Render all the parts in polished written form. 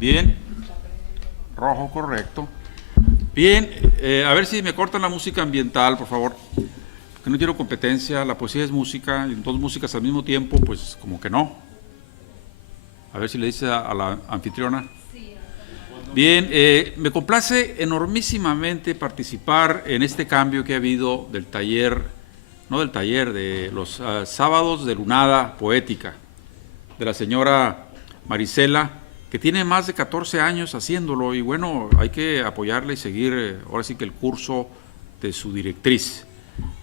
Bien. Rojo, correcto. Bien, a ver si me cortan la música ambiental, por favor. Que no quiero competencia, la poesía es música, y dos músicas al mismo tiempo, pues como que no. A ver si le dice a la anfitriona. Bien, me complace enormísimamente participar en este cambio que ha habido del taller, no del taller, de los sábados de lunada poética, de la señora Marisela, que tiene más de 14 años haciéndolo, y bueno, hay que apoyarle y seguir, ahora sí que el curso de su directriz.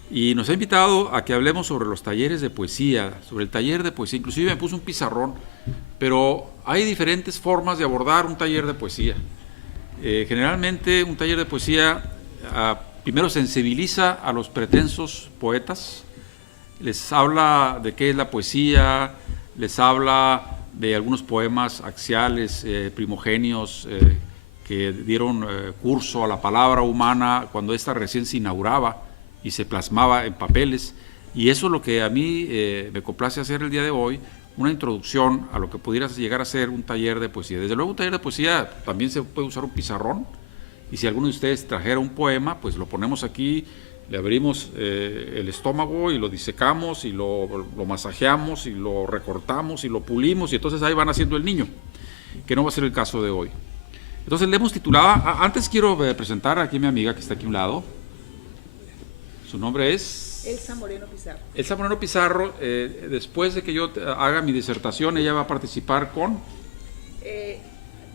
Y nos ha invitado a que hablemos sobre los talleres de poesía, sobre el taller de poesía. Inclusive me puso un pizarrón, pero hay diferentes formas de abordar un taller de poesía. Generalmente un taller de poesía primero sensibiliza a los pretensos poetas, les habla de qué es la poesía, les habla de algunos poemas axiales, primogenios, que dieron curso a la palabra humana cuando ésta recién se inauguraba y se plasmaba en papeles, y eso es lo que a mí me complace hacer el día de hoy, una introducción a lo que pudiera llegar a ser un taller de poesía. Desde luego un taller de poesía también se puede usar un pizarrón, y si alguno de ustedes trajera un poema, pues lo ponemos aquí, le abrimos el estómago y lo disecamos y lo masajeamos y lo recortamos y lo pulimos, y entonces ahí van haciendo el niño, que no va a ser el caso de hoy. Entonces le hemos titulado, antes quiero presentar aquí a mi amiga que está aquí a un lado. Su nombre es Elsa Moreno Pizarro. Elsa Moreno Pizarro. Después de que yo haga mi disertación, ella va a participar con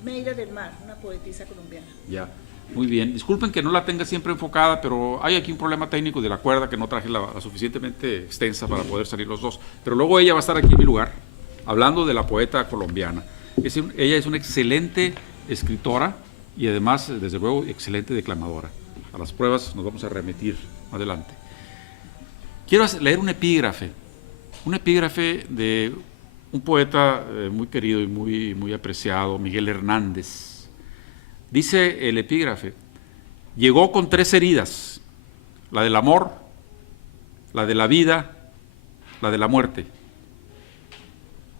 Meira del Mar, una poetisa colombiana. Ya, muy bien. Disculpen que no la tenga siempre enfocada, pero hay aquí un problema técnico de la cuerda, que no traje la suficientemente extensa para poder salir los dos. Pero luego ella va a estar aquí en mi lugar, hablando de la poeta colombiana. Ella es una excelente escritora y además, desde luego, excelente declamadora. A las pruebas nos vamos a remitir adelante. Quiero leer un epígrafe de un poeta muy querido y muy apreciado, Miguel Hernández. Dice el epígrafe: llegó con 3 heridas, la del amor, la de la vida, la de la muerte.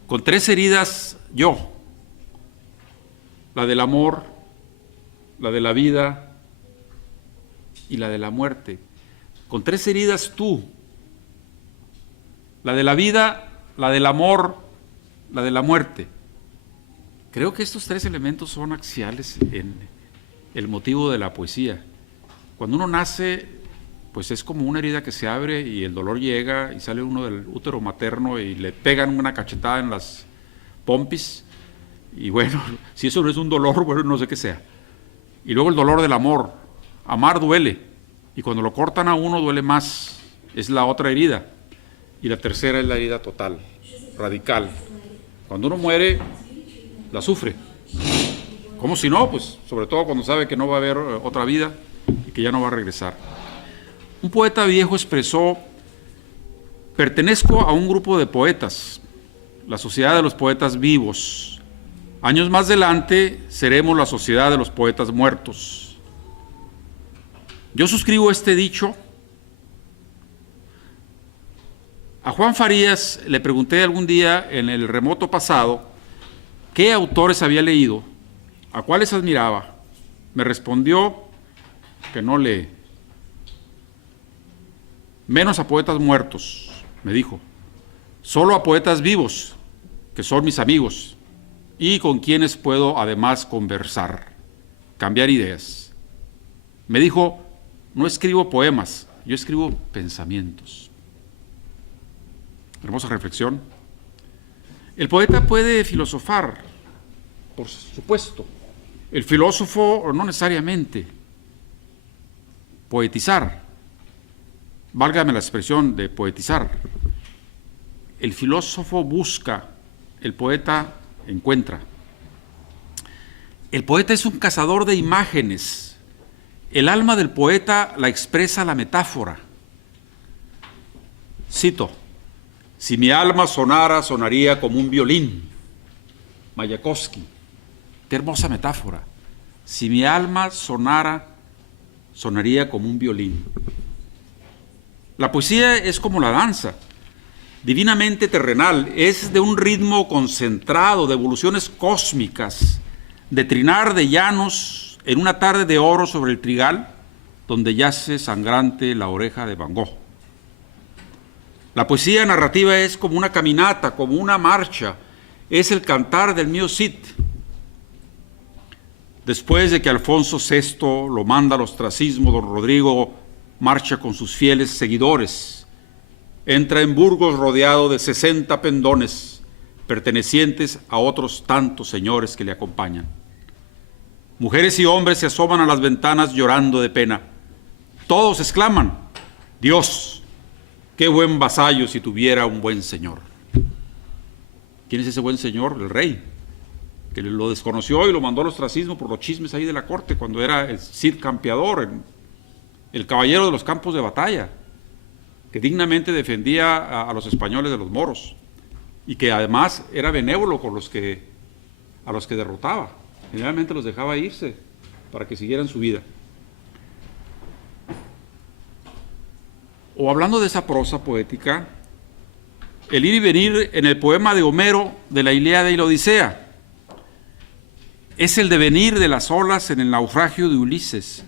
Con 3 heridas yo, la del amor, la de la vida y la de la muerte. Con 3 heridas tú, la de la vida, la del amor, la de la muerte. Creo que estos 3 elementos son axiales en el motivo de la poesía. Cuando uno nace, pues es como una herida que se abre y el dolor llega y sale uno del útero materno y le pegan una cachetada en las pompis, y bueno, si eso no es un dolor, bueno, no sé qué sea. Y luego el dolor del amor. Amar duele. Y cuando lo cortan a uno duele más, es la otra herida. Y la tercera es la herida total, radical. Cuando uno muere, la sufre. ¿Cómo si no? Pues sobre todo cuando sabe que no va a haber otra vida y que ya no va a regresar. Un poeta viejo expresó: pertenezco a un grupo de poetas, la Sociedad de los Poetas Vivos. Años más adelante seremos la Sociedad de los Poetas Muertos. Yo suscribo este dicho. A Juan Farías le pregunté algún día en el remoto pasado qué autores había leído, a cuáles admiraba. Me respondió que no lee. Menos a poetas muertos, me dijo. Solo a poetas vivos, que son mis amigos, y con quienes puedo además conversar, cambiar ideas. Me dijo: no escribo poemas, yo escribo pensamientos. Hermosa reflexión. El poeta puede filosofar, por supuesto. El filósofo no necesariamente. Poetizar, válgame la expresión de poetizar. El filósofo busca, el poeta encuentra. El poeta es un cazador de imágenes. El alma del poeta la expresa la metáfora. Cito: si mi alma sonara, sonaría como un violín. Mayakovsky. Qué hermosa metáfora. Si mi alma sonara, sonaría como un violín. La poesía es como la danza, divinamente terrenal, es de un ritmo concentrado, de evoluciones cósmicas, de trinar de llanos en una tarde de oro sobre el trigal, donde yace sangrante la oreja de Van Gogh. La poesía narrativa es como una caminata, como una marcha, es el cantar del mío Cid. Después de que Alfonso VI lo manda al ostracismo, don Rodrigo marcha con sus fieles seguidores. Entra en Burgos rodeado de 60 pendones, pertenecientes a otros tantos señores que le acompañan. Mujeres y hombres se asoman a las ventanas llorando de pena. Todos exclaman: Dios, qué buen vasallo si tuviera un buen señor. ¿Quién es ese buen señor? El rey, que lo desconoció y lo mandó al ostracismo por los chismes ahí de la corte, cuando era el Cid campeador, el caballero de los campos de batalla, que dignamente defendía a los españoles de los moros, y que además era benévolo con a los que derrotaba. Generalmente los dejaba irse para que siguieran su vida. O hablando de esa prosa poética, el ir y venir en el poema de Homero de la Ilíada y la Odisea es el devenir de las olas en el naufragio de Ulises,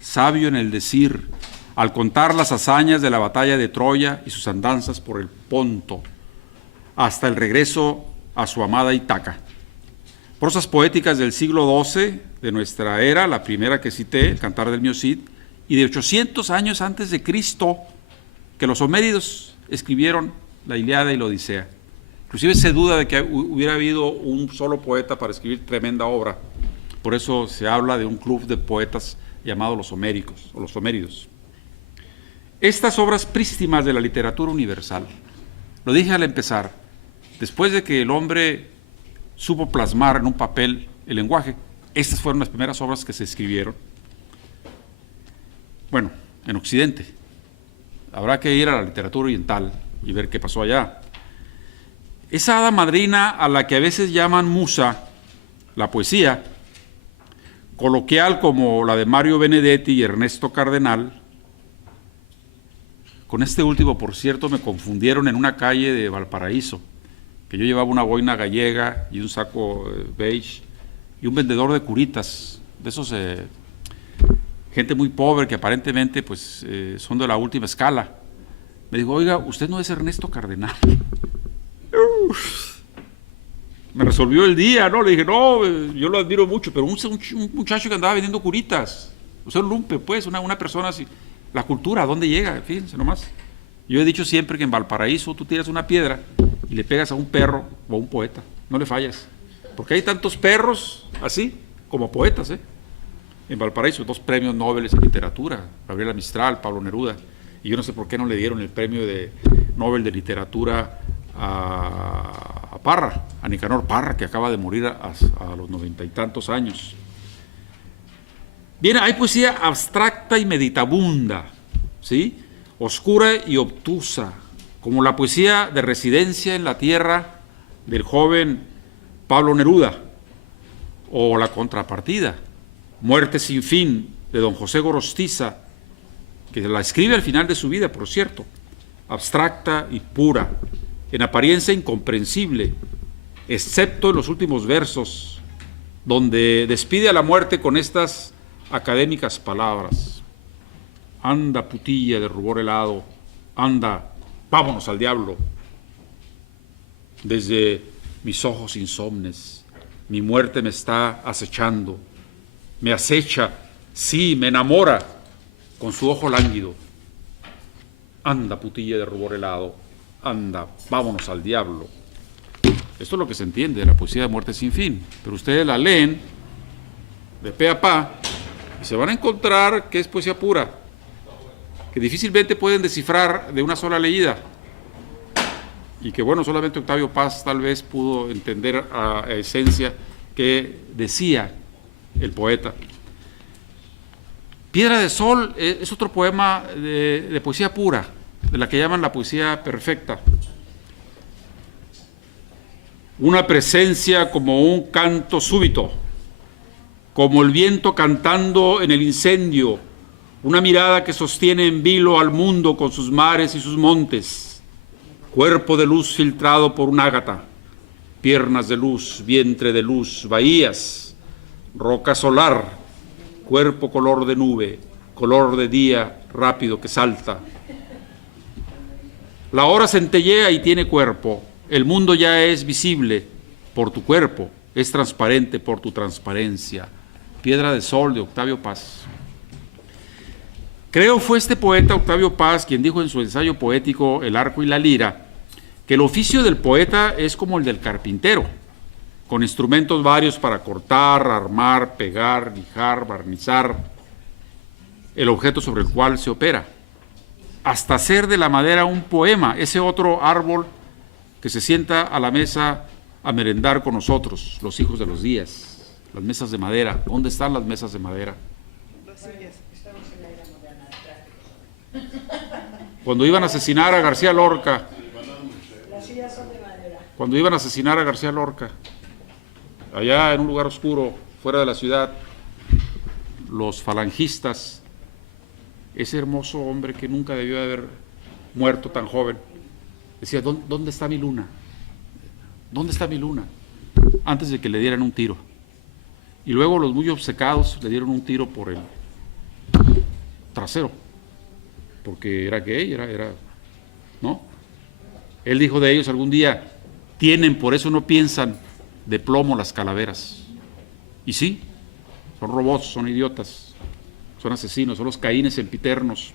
sabio en el decir, al contar las hazañas de la batalla de Troya y sus andanzas por el Ponto, hasta el regreso a su amada Ítaca. Prosas poéticas del siglo XII de nuestra era, la primera que cité, el Cantar del mío Cid, y de 800 años antes de Cristo, que los homéridos escribieron la Ilíada y la Odisea. Inclusive se duda de que hubiera habido un solo poeta para escribir tremenda obra. Por eso se habla de un club de poetas llamado los homéricos, o los homéridos. Estas obras prístimas de la literatura universal, lo dije al empezar, después de que el hombre supo plasmar en un papel el lenguaje, estas fueron las primeras obras que se escribieron. Bueno, en Occidente. Habrá que ir a la literatura oriental y ver qué pasó allá. Esa hada madrina a la que a veces llaman musa, la poesía, coloquial como la de Mario Benedetti y Ernesto Cardenal. Con este último, por cierto, me confundieron en una calle de Valparaíso, que yo llevaba una boina gallega y un saco beige y un vendedor de curitas, de esos gente muy pobre que aparentemente pues son de la última escala. Me dijo: oiga, ¿usted no es Ernesto Cardenal? Me resolvió el día, ¿no? Le dije: no, yo lo admiro mucho, pero un muchacho que andaba vendiendo curitas, o sea, un lumpe, pues, una persona así. La cultura, ¿a dónde llega? Fíjense nomás. Yo he dicho siempre que en Valparaíso tú tiras una piedra y le pegas a un perro o a un poeta, no le fallas. Porque hay tantos perros así como poetas, En Valparaíso, 2 premios Nobel en literatura, Gabriela Mistral, Pablo Neruda, y yo no sé por qué no le dieron el premio Nobel de literatura a Parra, a Nicanor Parra, que acaba de morir a los 90 y tantos años. Bien, hay poesía abstracta y meditabunda, ¿sí? Oscura y obtusa, como la poesía de Residencia en la Tierra del joven Pablo Neruda, o la contrapartida, Muerte sin fin, de don José Gorostiza, que la escribe al final de su vida, por cierto, abstracta y pura, en apariencia incomprensible, excepto en los últimos versos, donde despide a la muerte con estas académicas palabras: anda, putilla de rubor helado, anda, vámonos al diablo. Desde mis ojos insomnes, mi muerte me está acechando, me acecha, sí, me enamora con su ojo lánguido. Anda, putilla de rubor helado, anda, vámonos al diablo. Esto es lo que se entiende de la poesía de Muerte sin fin, pero ustedes la leen de pe a pa y se van a encontrar que es poesía pura, que difícilmente pueden descifrar de una sola leída, y que bueno, solamente Octavio Paz tal vez pudo entender a esencia que decía el poeta. Piedra de Sol es otro poema de poesía pura, de la que llaman la poesía perfecta. Una presencia como un canto súbito, como el viento cantando en el incendio, una mirada que sostiene en vilo al mundo con sus mares y sus montes, cuerpo de luz filtrado por un ágata, piernas de luz, vientre de luz, bahías, roca solar, cuerpo color de nube, color de día rápido que salta. La hora centellea y tiene cuerpo, el mundo ya es visible por tu cuerpo, es transparente por tu transparencia. Piedra de Sol, de Octavio Paz. Creo fue este poeta Octavio Paz quien dijo en su ensayo poético El arco y la lira que el oficio del poeta es como el del carpintero, con instrumentos varios para cortar, armar, pegar, lijar, barnizar el objeto sobre el cual se opera, hasta hacer de la madera un poema, ese otro árbol que se sienta a la mesa a merendar con nosotros, los hijos de los días. Las mesas de madera. ¿Dónde están las mesas de madera? Las sillas. Estamos en la era moderna de plásticos. Cuando iban a asesinar a García Lorca, Las sillas son de madera. cuando iban a asesinar a García Lorca, allá en un lugar oscuro, fuera de la ciudad, los falangistas, ese hermoso hombre que nunca debió de haber muerto tan joven, decía, ¿dónde está mi luna? ¿Dónde está mi luna? Antes de que le dieran un tiro. Y luego los muy obcecados le dieron un tiro por el trasero, porque era gay, ¿no? Él dijo de ellos algún día, tienen, por eso no piensan, de plomo las calaveras. Y sí, son robots, son idiotas, son asesinos, son los caínes sempiternos.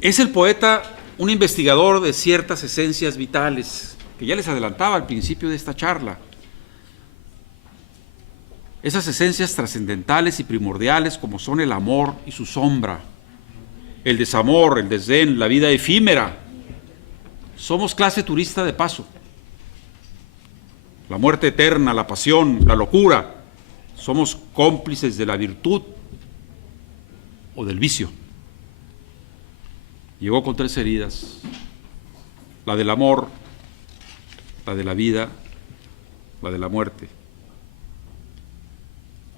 Es el poeta un investigador de ciertas esencias vitales, que ya les adelantaba al principio de esta charla. Esas esencias trascendentales y primordiales como son el amor y su sombra, el desamor, el desdén, la vida efímera. Somos clase turista de paso. La muerte eterna, la pasión, la locura. Somos cómplices de la virtud o del vicio. Llegó con 3 heridas, la del amor, la de la vida, la de la muerte.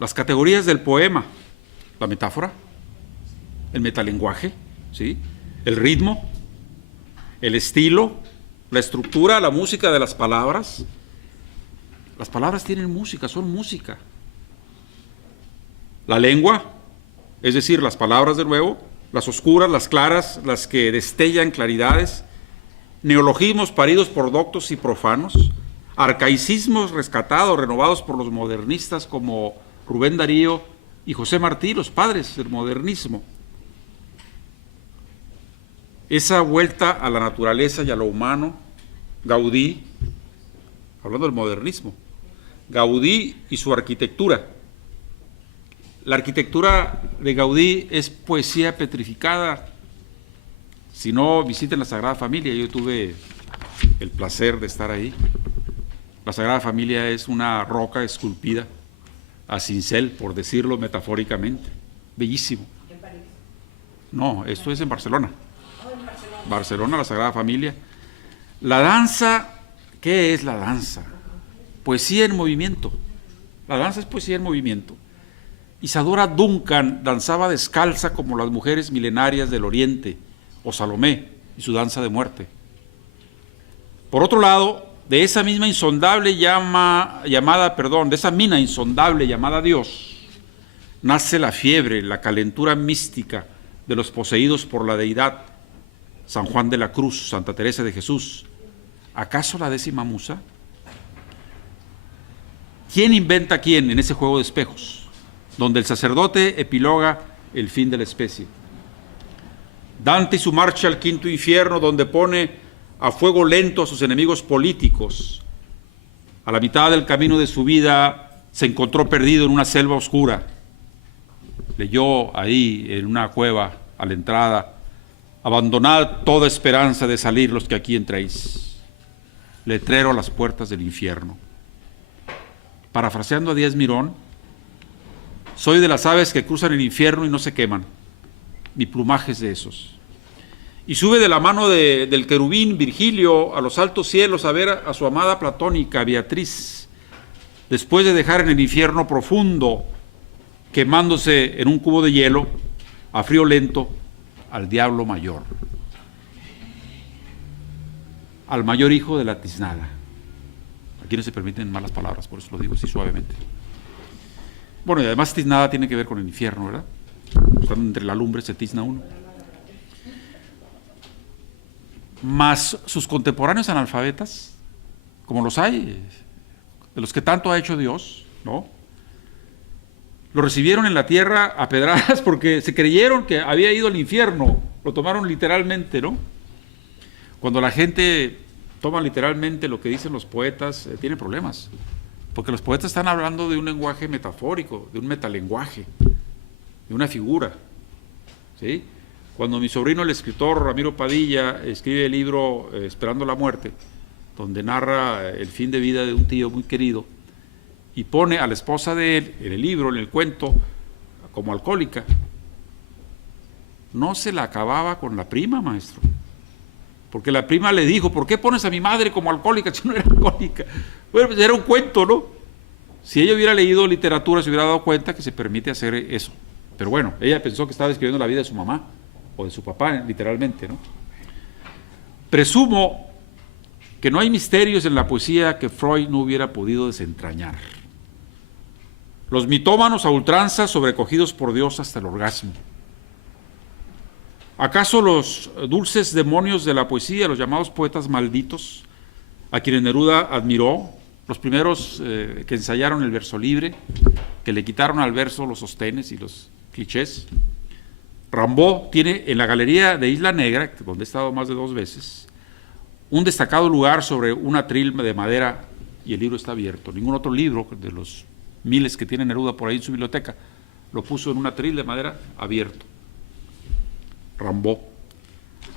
Las categorías del poema, la metáfora, el metalenguaje, ¿sí? El ritmo, el estilo, la estructura, la música de las palabras. Las palabras tienen música, son música. La lengua, es decir, las palabras de nuevo, las oscuras, las claras, las que destellan claridades, neologismos paridos por doctos y profanos, arcaicismos rescatados, renovados por los modernistas como Rubén Darío y José Martí, los padres del modernismo. Esa vuelta a la naturaleza y a lo humano, Gaudí, hablando del modernismo, Gaudí y su arquitectura. La arquitectura de Gaudí es poesía petrificada. Si no, visiten la Sagrada Familia, yo tuve el placer de estar ahí. La Sagrada Familia es una roca esculpida a cincel, por decirlo metafóricamente. Bellísimo. ¿En París? No, esto es en Barcelona. Barcelona, la Sagrada Familia. La danza, ¿qué es la danza? Poesía en movimiento. La danza es poesía en movimiento. Isadora Duncan danzaba descalza como las mujeres milenarias del Oriente, o Salomé y su danza de muerte. Por otro lado, de esa misma insondable de esa mina insondable llamada Dios, nace la fiebre, la calentura mística de los poseídos por la deidad. San Juan de la Cruz, Santa Teresa de Jesús. ¿Acaso la 10ª musa? ¿Quién inventa a quién en ese juego de espejos, donde el sacerdote epiloga el fin de la especie? Dante y su marcha al 5º infierno, donde pone a fuego lento a sus enemigos políticos. A la mitad del camino de su vida se encontró perdido en una selva oscura. Leyó ahí en una cueva a la entrada: abandonad toda esperanza de salir los que aquí entréis. Letrero a las puertas del infierno. Parafraseando a Díaz Mirón, soy de las aves que cruzan el infierno y no se queman. Mi plumaje es de esos. Y sube de la mano del querubín Virgilio a los altos cielos a ver a su amada platónica Beatriz, después de dejar en el infierno profundo, quemándose en un cubo de hielo, a frío lento, al diablo mayor, al mayor hijo de la tiznada. Aquí no se permiten malas palabras, por eso lo digo así suavemente. Bueno, y además nada tiene que ver con el infierno, ¿verdad? Cuando entre la lumbre se tizna uno. Más sus contemporáneos analfabetas, como los hay, de los que tanto ha hecho Dios, ¿no? Lo recibieron en la tierra a pedradas porque se creyeron que había ido al infierno, lo tomaron literalmente, ¿no? Cuando la gente toma literalmente lo que dicen los poetas, tiene problemas, porque los poetas están hablando de un lenguaje metafórico, de un metalenguaje, de una figura, ¿sí? Cuando mi sobrino, el escritor Ramiro Padilla, escribe el libro Esperando la muerte, donde narra el fin de vida de un tío muy querido, y pone a la esposa de él, en el libro, en el cuento, como alcohólica, no se la acababa con la prima, maestro, porque la prima le dijo, ¿por qué pones a mi madre como alcohólica si no era alcohólica? Bueno, pues era un cuento, ¿no? Si ella hubiera leído literatura, se hubiera dado cuenta que se permite hacer eso. Pero bueno, ella pensó que estaba escribiendo la vida de su mamá, o de su papá, literalmente, ¿no? Presumo que no hay misterios en la poesía que Freud no hubiera podido desentrañar. Los mitómanos a ultranza sobrecogidos por Dios hasta el orgasmo. ¿Acaso los dulces demonios de la poesía, los llamados poetas malditos, a quienes Neruda admiró, los primeros que ensayaron el verso libre, que le quitaron al verso los sostenes y los clichés? Rimbaud tiene en la galería de Isla Negra, donde he estado más de 2 veces, un destacado lugar sobre un atril de madera, y el libro está abierto. Ningún otro libro de los miles que tiene Neruda por ahí en su biblioteca lo puso en un atril de madera abierto. Rimbaud.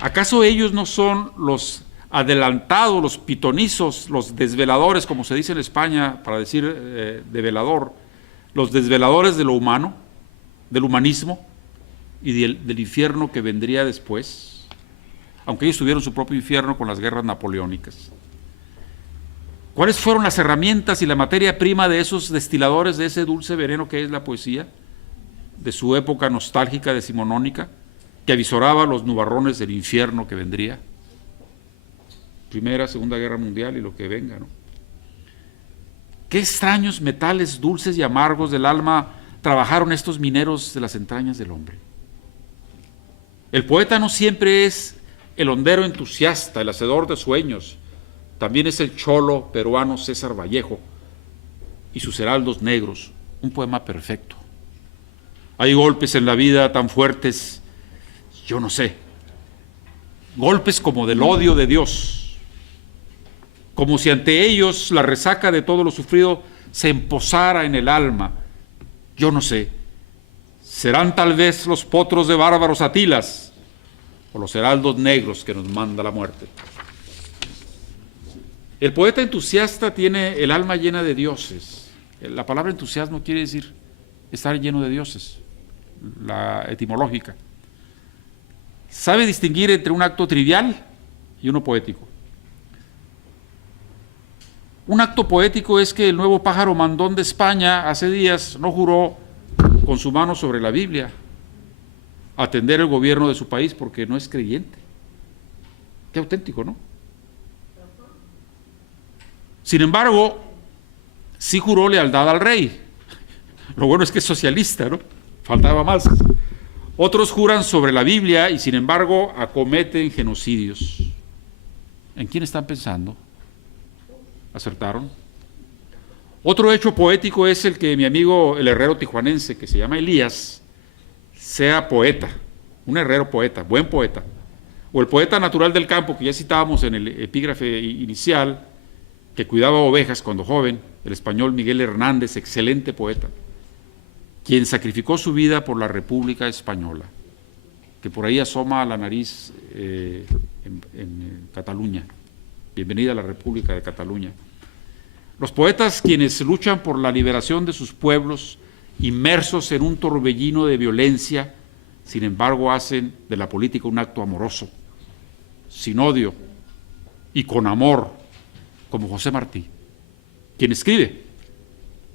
¿Acaso ellos no son los adelantados, los pitonizos, los desveladores, como se dice en España para decir develador, los desveladores de lo humano, del humanismo y del infierno que vendría después? Aunque ellos tuvieron su propio infierno con las guerras napoleónicas. ¿Cuáles fueron las herramientas y la materia prima de esos destiladores de ese dulce veneno que es la poesía, de su época nostálgica decimonónica, que avisoraba los nubarrones del infierno que vendría? Primera, Segunda Guerra Mundial y lo que venga, ¿no? Qué extraños metales dulces y amargos del alma trabajaron estos mineros de las entrañas del hombre. El poeta no siempre es el hondero entusiasta, el hacedor de sueños, también es el cholo peruano César Vallejo y sus heraldos negros, un poema perfecto. Hay golpes en la vida tan fuertes, yo no sé, golpes como del odio de Dios, como si ante ellos la resaca de todo lo sufrido se emposara en el alma, yo no sé, serán tal vez los potros de bárbaros Atilas, o los heraldos negros que nos manda la muerte. El poeta entusiasta tiene el alma llena de dioses. La palabra entusiasmo quiere decir estar lleno de dioses, la etimológica. Sabe distinguir entre un acto trivial y uno poético. Un acto poético es que el nuevo pájaro mandón de España hace días no juró con su mano sobre la Biblia atender el gobierno de su país porque no es creyente. Qué auténtico, ¿no? Sin embargo, sí juró lealtad al rey. Lo bueno es que es socialista, ¿no? Faltaba más. Otros juran sobre la Biblia y sin embargo acometen genocidios. ¿En quién están pensando? ¿Acertaron? Otro hecho poético es el que mi amigo el herrero tijuanense, que se llama Elías, sea poeta, un herrero poeta, buen poeta, o el poeta natural del campo que ya citábamos en el epígrafe inicial, que cuidaba ovejas cuando joven, el español Miguel Hernández, excelente poeta, quien sacrificó su vida por la República Española, que por ahí asoma a la nariz en Cataluña. Bienvenida a la República de Cataluña. Los poetas quienes luchan por la liberación de sus pueblos, inmersos en un torbellino de violencia, sin embargo hacen de la política un acto amoroso, sin odio y con amor, como José Martí, quien escribe: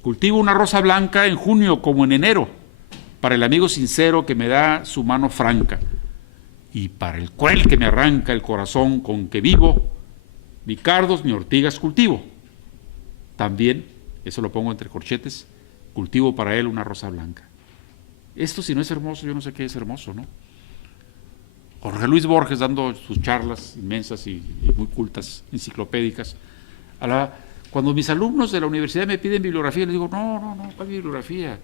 cultivo una rosa blanca en junio como en enero, para el amigo sincero que me da su mano franca, y para el cruel que me arranca el corazón con que vivo, ni cardos ni ortigas cultivo. También, eso lo pongo entre corchetes, cultivo para él una rosa blanca. Esto, si no es hermoso, yo no sé qué es hermoso, ¿no? Jorge Luis Borges, dando sus charlas inmensas y muy cultas, enciclopédicas, cuando mis alumnos de la universidad me piden bibliografía, les digo, no, ¿cuál bibliografía?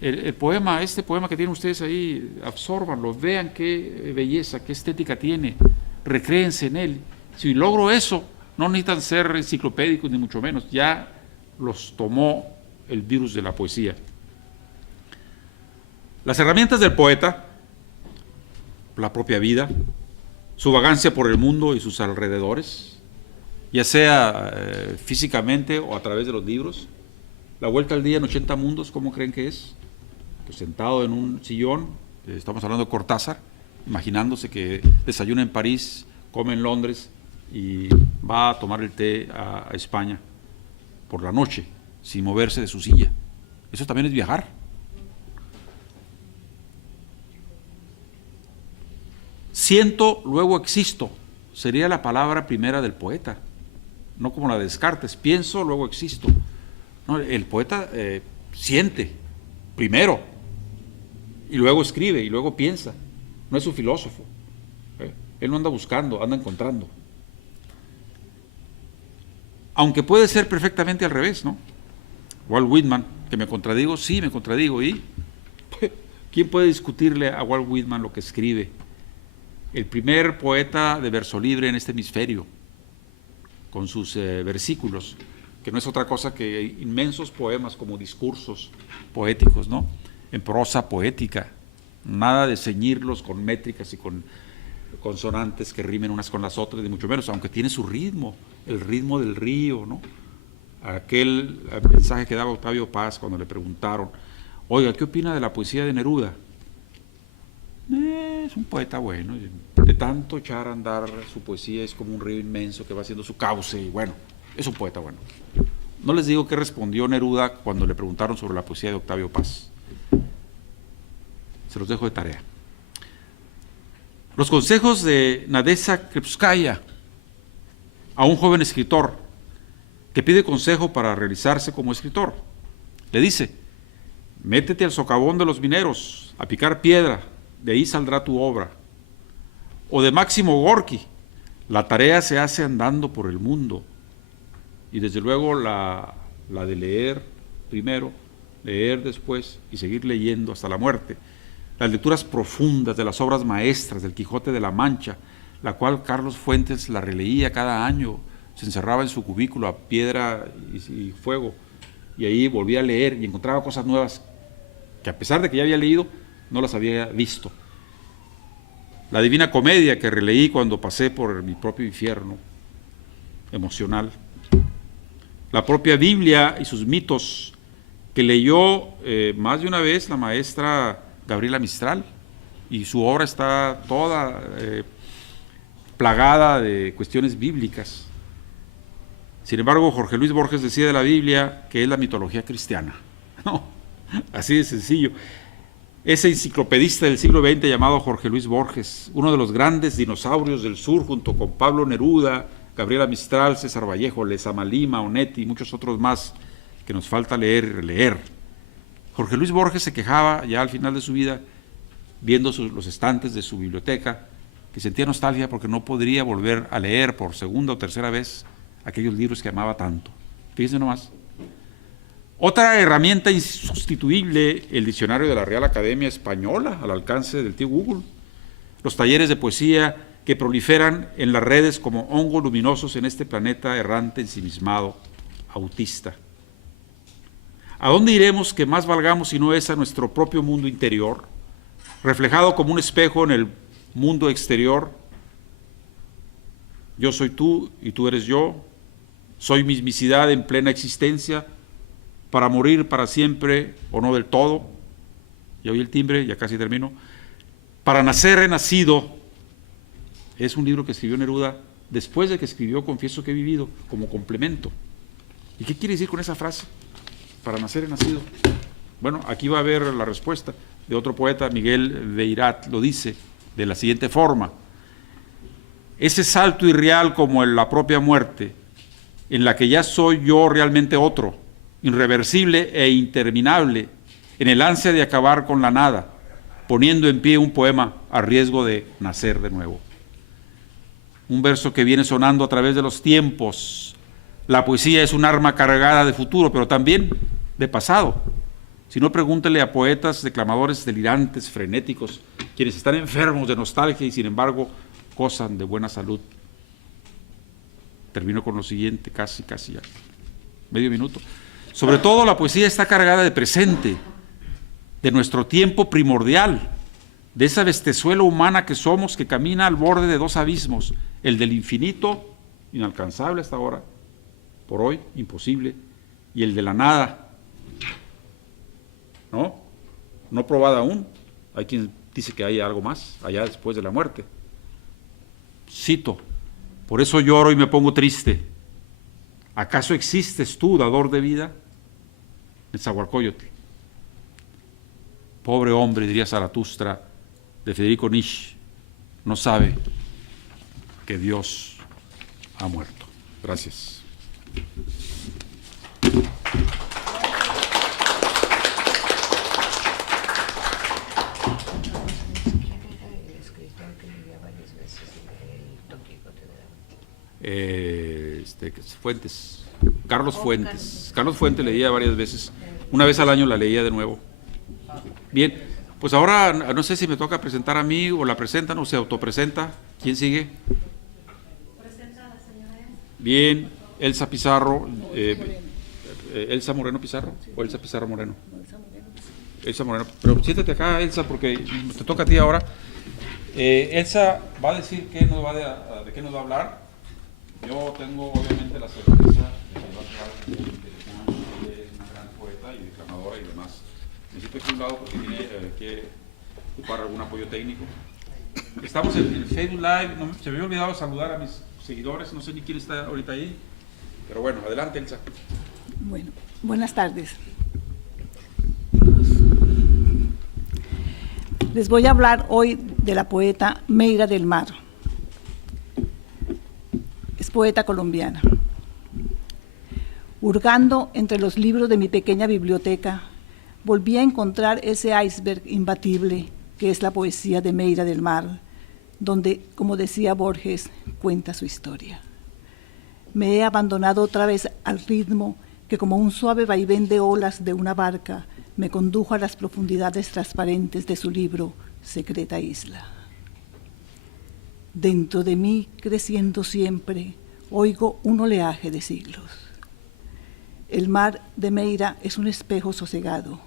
El poema, este poema que tienen ustedes ahí, absórbanlo, vean qué belleza, qué estética tiene, recréense en él. Si logro eso, no necesitan ser enciclopédicos ni mucho menos, ya los tomó el virus de la poesía. Las herramientas del poeta, la propia vida, su vagancia por el mundo y sus alrededores, ya sea físicamente o a través de los libros. La vuelta al día en 80 mundos, ¿cómo creen que es? Pues sentado en un sillón, estamos hablando de Cortázar, imaginándose que desayuna en París, come en Londres y va a tomar el té a España por la noche, sin moverse de su silla. Eso también es viajar. Siento, luego existo, sería la palabra primera del poeta, no como la de Descartes, pienso, luego existo. No, el poeta siente primero, y luego escribe, y luego piensa. No es un filósofo. Él no anda buscando, anda encontrando. Aunque puede ser perfectamente al revés, ¿no? Walt Whitman, que me contradigo, sí, me contradigo, ¿y quién puede discutirle a Walt Whitman lo que escribe? El primer poeta de verso libre en este hemisferio, con sus versículos, que no es otra cosa que inmensos poemas como discursos poéticos, ¿no? En prosa poética, nada de ceñirlos con métricas y con consonantes que rimen unas con las otras, ni mucho menos, aunque tiene su ritmo, el ritmo del río, ¿no? Aquel mensaje que daba Octavio Paz cuando le preguntaron, oiga, ¿qué opina de la poesía de Neruda? Es un poeta bueno, de tanto echar a andar su poesía es como un río inmenso que va haciendo su cauce, y bueno, es un poeta bueno. No les digo qué respondió Neruda cuando le preguntaron sobre la poesía de Octavio Paz. Se los dejo de tarea. Los consejos de Nadezhda Krupskaya a un joven escritor que pide consejo para realizarse como escritor. Le dice, métete al socavón de los mineros, a picar piedra, de ahí saldrá tu obra. O de Máximo Gorki, la tarea se hace andando por el mundo. Y desde luego la de leer primero, leer después y seguir leyendo hasta la muerte. Las lecturas profundas de las obras maestras del Quijote de la Mancha, la cual Carlos Fuentes la releía cada año, se encerraba en su cubículo a piedra y fuego, y ahí volvía a leer y encontraba cosas nuevas que a pesar de que ya había leído, no las había visto. La Divina Comedia que releí cuando pasé por mi propio infierno emocional. La propia Biblia y sus mitos que leyó más de una vez la maestra Gabriela Mistral, y su obra está toda plagada de cuestiones bíblicas. Sin embargo, Jorge Luis Borges decía de la Biblia que es la mitología cristiana. No, así de sencillo. Ese enciclopedista del siglo XX llamado Jorge Luis Borges, uno de los grandes dinosaurios del sur, junto con Pablo Neruda, Gabriela Mistral, César Vallejo, Lezama Lima, Onetti y muchos otros más que nos falta leer y releer. Jorge Luis Borges se quejaba ya al final de su vida, viendo los estantes de su biblioteca, que sentía nostalgia porque no podría volver a leer por segunda o tercera vez aquellos libros que amaba tanto. Fíjense nomás. Otra herramienta insustituible, el diccionario de la Real Academia Española, al alcance del tío Google. Los talleres de poesía que proliferan en las redes como hongos luminosos en este planeta errante, ensimismado, autista. ¿A dónde iremos que más valgamos si no es a nuestro propio mundo interior, reflejado como un espejo en el mundo exterior? Yo soy tú y tú eres yo, soy mismicidad en plena existencia, para morir para siempre o no del todo. Ya oí el timbre, ya casi termino. Para nacer he nacido, es un libro que escribió Neruda después de que escribió Confieso que he vivido, como complemento. ¿Y qué quiere decir con esa frase? Para nacer he nacido. Bueno, aquí va a haber la respuesta de otro poeta, Miguel Beirat, lo dice de la siguiente forma: ese salto irreal como en la propia muerte, en la que ya soy yo realmente otro, irreversible e interminable, en el ansia de acabar con la nada, poniendo en pie un poema a riesgo de nacer de nuevo. Un verso que viene sonando a través de los tiempos. La poesía es un arma cargada de futuro, pero también de pasado. Si no, pregúntele a poetas, declamadores delirantes, frenéticos, quienes están enfermos de nostalgia y sin embargo gozan de buena salud. Termino con lo siguiente, casi ya, medio minuto. Sobre todo la poesía está cargada de presente, de nuestro tiempo primordial, de esa bestezuela humana que somos, que camina al borde de dos abismos, el del infinito, inalcanzable hasta ahora, por hoy, imposible, y el de la nada, no probada aún. Hay quien dice que hay algo más allá después de la muerte. Cito: por eso lloro y me pongo triste. ¿Acaso existes tú, dador de vida? Netzahualcóyotl. Pobre hombre, diría Zaratustra, de Federico Nietzsche, no sabe que Dios ha muerto. Gracias. Fuentes, Carlos Fuentes. Carlos Fuentes leía varias veces. Una vez al año la leía de nuevo. Bien, pues ahora no sé si me toca presentar a mí o la presentan o se autopresenta. ¿Quién sigue? Presenta la señora Elsa. Bien, Elsa Pizarro. ¿Elsa Moreno Pizarro o Elsa Pizarro Moreno? Elsa Moreno. Pero siéntate acá, Elsa, porque te toca a ti ahora. Elsa va a decir de qué nos va a hablar. Yo tengo obviamente la certeza de que va a hablar de ella es una gran poeta y declamadora y demás. Necesito aquí un lado porque tiene que ocupar algún apoyo técnico. Estamos en Facebook Live. Se me había olvidado saludar a mis seguidores, no sé ni quién está ahorita ahí. Pero bueno, adelante, Elsa. Bueno, buenas tardes. Les voy a hablar hoy de la poeta Meira del Mar. Es poeta colombiana. Hurgando entre los libros de mi pequeña biblioteca, volví a encontrar ese iceberg imbatible que es la poesía de Meira del Mar, donde, como decía Borges, cuenta su historia. Me he abandonado otra vez al ritmo que, como un suave vaivén de olas de una barca, me condujo a las profundidades transparentes de su libro Secreta Isla. Dentro de mí, creciendo siempre, oigo un oleaje de siglos. El mar de Meira es un espejo sosegado,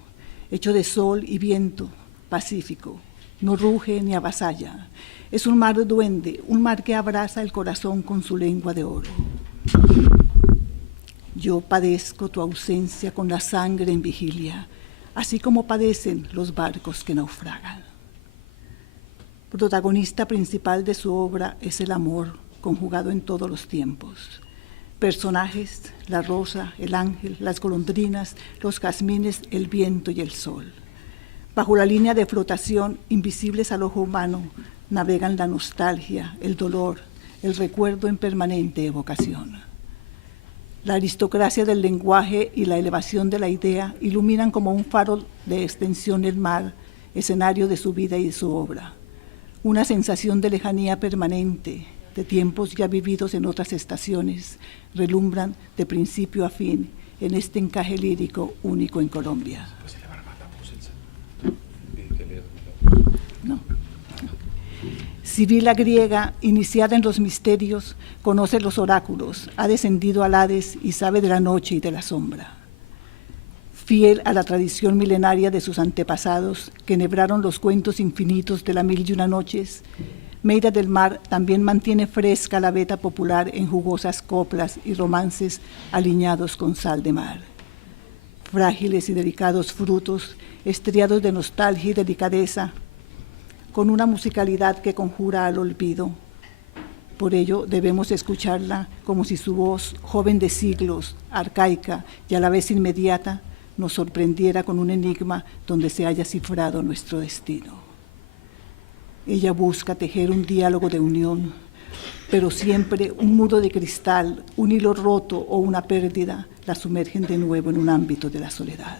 hecho de sol y viento, pacífico. No ruge ni avasalla. Es un mar duende, un mar que abraza el corazón con su lengua de oro. Yo padezco tu ausencia con la sangre en vigilia, así como padecen los barcos que naufragan. Protagonista principal de su obra es el amor, conjugado en todos los tiempos. Personajes: la rosa, el ángel, las golondrinas, los jazmines, el viento y el sol. Bajo la línea de flotación, invisibles al ojo humano, navegan la nostalgia, el dolor, el recuerdo en permanente evocación. La aristocracia del lenguaje y la elevación de la idea iluminan como un faro de extensión el mar, escenario de su vida y de su obra. Una sensación de lejanía permanente, de tiempos ya vividos en otras estaciones, relumbran de principio a fin en este encaje lírico único en Colombia. No. Sibila griega, iniciada en los misterios, conoce los oráculos, ha descendido al Hades y sabe de la noche y de la sombra. Fiel a la tradición milenaria de sus antepasados, que enhebraron los cuentos infinitos de la mil y una noches, Meira del Mar también mantiene fresca la veta popular en jugosas coplas y romances aliñados con sal de mar. Frágiles y delicados frutos, estriados de nostalgia y delicadeza, con una musicalidad que conjura al olvido. Por ello debemos escucharla como si su voz, joven de siglos, arcaica y a la vez inmediata, nos sorprendiera con un enigma donde se haya cifrado nuestro destino. Ella busca tejer un diálogo de unión, pero siempre un muro de cristal, un hilo roto o una pérdida la sumergen de nuevo en un ámbito de la soledad.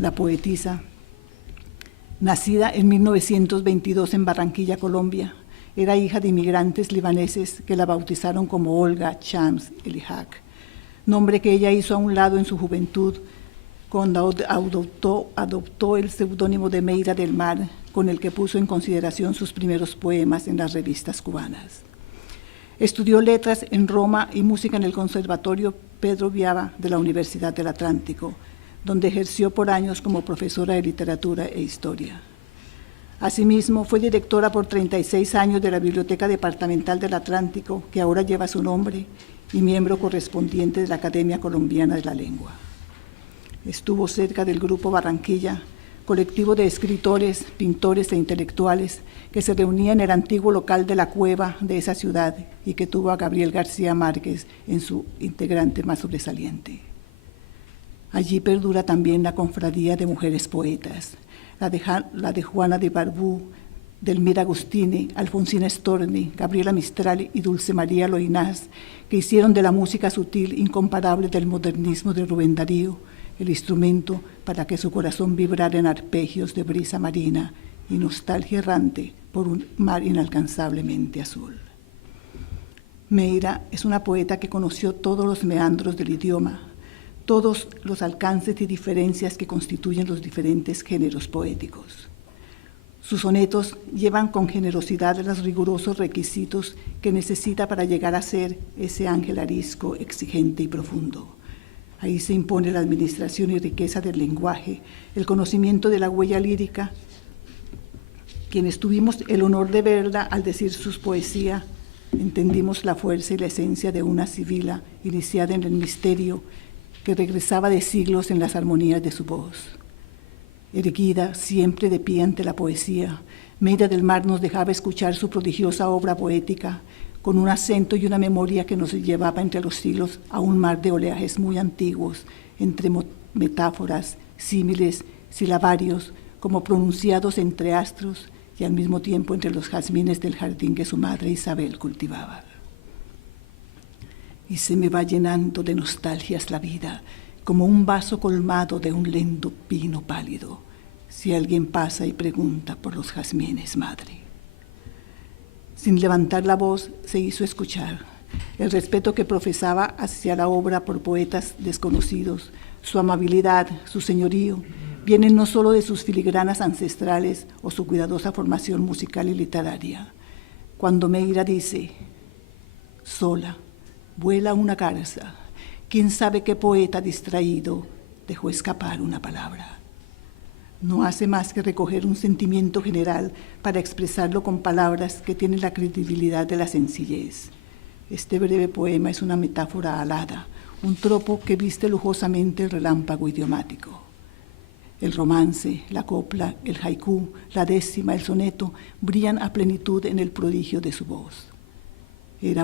La poetisa, nacida en 1922 en Barranquilla, Colombia, era hija de inmigrantes libaneses que la bautizaron como Olga Shams Elihak, nombre que ella hizo a un lado en su juventud cuando adoptó el seudónimo de Meira del Mar, con el que puso en consideración sus primeros poemas en las revistas cubanas. Estudió letras en Roma y música en el Conservatorio Pedro Viava de la Universidad del Atlántico, donde ejerció por años como profesora de literatura e historia. Asimismo, fue directora por 36 años de la Biblioteca Departamental del Atlántico, que ahora lleva su nombre, y miembro correspondiente de la Academia Colombiana de la Lengua. Estuvo cerca del Grupo Barranquilla, colectivo de escritores, pintores e intelectuales que se reunía en el antiguo local de la cueva de esa ciudad y que tuvo a Gabriel García Márquez en su integrante más sobresaliente. Allí perdura también la confradía de mujeres poetas, la de Juana de Barbú, Delmira Agustini, Alfonsina Storni, Gabriela Mistral y Dulce María Loinás, que hicieron de la música sutil incomparable del modernismo de Rubén Darío el instrumento para que su corazón vibrara en arpegios de brisa marina y nostalgia errante por un mar inalcanzablemente azul. Meira es una poeta que conoció todos los meandros del idioma, todos los alcances y diferencias que constituyen los diferentes géneros poéticos. Sus sonetos llevan con generosidad los rigurosos requisitos que necesita para llegar a ser ese ángel arisco, exigente y profundo. Ahí se impone la administración y riqueza del lenguaje, el conocimiento de la huella lírica. Quienes tuvimos el honor de verla al decir sus poesías, entendimos la fuerza y la esencia de una sibila iniciada en el misterio que regresaba de siglos en las armonías de su voz. Erguida, siempre de pie ante la poesía, Meira del Mar nos dejaba escuchar su prodigiosa obra poética, con un acento y una memoria que nos llevaba entre los siglos a un mar de oleajes muy antiguos, entre metáforas, símiles, silabarios, como pronunciados entre astros y al mismo tiempo entre los jazmines del jardín que su madre Isabel cultivaba. Y se me va llenando de nostalgias la vida, como un vaso colmado de un lento vino pálido, si alguien pasa y pregunta por los jazmines, madre. Sin levantar la voz, se hizo escuchar el respeto que profesaba hacia la obra por poetas desconocidos, su amabilidad, su señorío, vienen no solo de sus filigranas ancestrales o su cuidadosa formación musical y literaria. Cuando Meira dice, sola, vuela una garza, quién sabe qué poeta distraído dejó escapar una palabra. No hace más que recoger un sentimiento general para expresarlo con palabras que tienen la credibilidad de la sencillez. Este breve poema es una metáfora alada, un tropo que viste lujosamente el relámpago idiomático. El romance, la copla, el haiku, la décima, el soneto, brillan a plenitud en el prodigio de su voz. Era